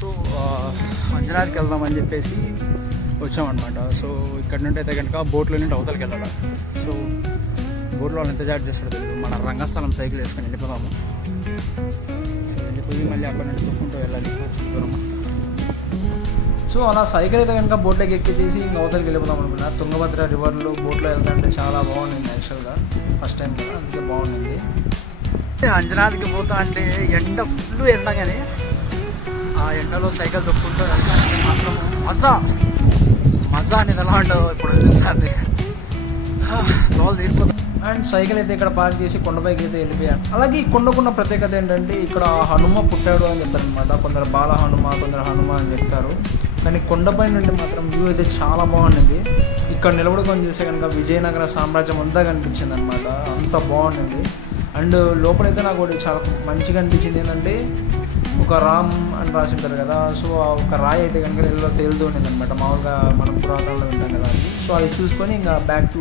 So అంజనాద్రికి వెళ్దామని చెప్పేసి వచ్చామన్నమాట. సో ఇక్కడ నుండి అయితే కనుక బోట్లో నుండి అవతలకి వెళ్ళాలి. సో బోట్లో వాళ్ళు ఎంత చార్జ్ చేస్తారో తెలియదు. మన రంగస్థలం సైకిల్ వేసుకొని వెళ్ళిపోదాము. సో వెళ్ళిపోయి మళ్ళీ అక్కడ నుండి తొక్కుంటూ వెళ్ళాలి దూరం. సో అలా సైకిల్ అయితే కనుక బోట్లోకి ఎక్కించేసి ఇంకా అవతలకి వెళ్ళిపోదాం అనుకున్నా. తుంగభద్ర రివర్లో బోట్లో వెళ్తుంటే చాలా బాగుండింది యాక్చువల్గా, ఫస్ట్ టైం కదా, అందుకే బాగుండింది. అంజనాద్కి పోతా అంటే ఎండ ఫుల్ ఎండ, కానీ ఆ ఎండలో సైకిల్ తొక్కుంటూ వెళ్తా అంటే మాత్రం మజా అనేది ఎలా ఉండదు ఇప్పుడు చూస్తుంది. లోలు తీరిపోతుంది. అండ్ సైకిల్ అయితే ఇక్కడ పార్క్ చేసి కొండపైకి అయితే వెళ్ళిపోయాను. అలాగే ఈ కొండకున్న ప్రత్యేకత ఏంటంటే ఇక్కడ హనుమ పుట్టాడు అని చెప్తారనమాట. కొందరు బాల హనుమ, కొందరు హనుమ అని చెప్తారు. కానీ కొండపై నుండి మాత్రం వ్యూ అయితే చాలా బాగుండింది. ఇక్కడ నిలబడుకొని చూస్తే కనుక విజయనగర సామ్రాజ్యం అంతా కనిపించింది అనమాట. అంత బాగుండింది. అండ్ లోపలైతే నాకు ఒకటి చాలా మంచిగా అనిపించింది ఏంటంటే ఒక రామ్ అని రాసి ఉంటారు కదా, సో ఒక రాయి అయితే కనుక నీళ్ళలో తేలుతూ ఉండింది అనమాట. మామూలుగా మనం పురాతనలో వింటాం కదా అది. సో అది చూసుకొని ఇంకా బ్యాక్ టు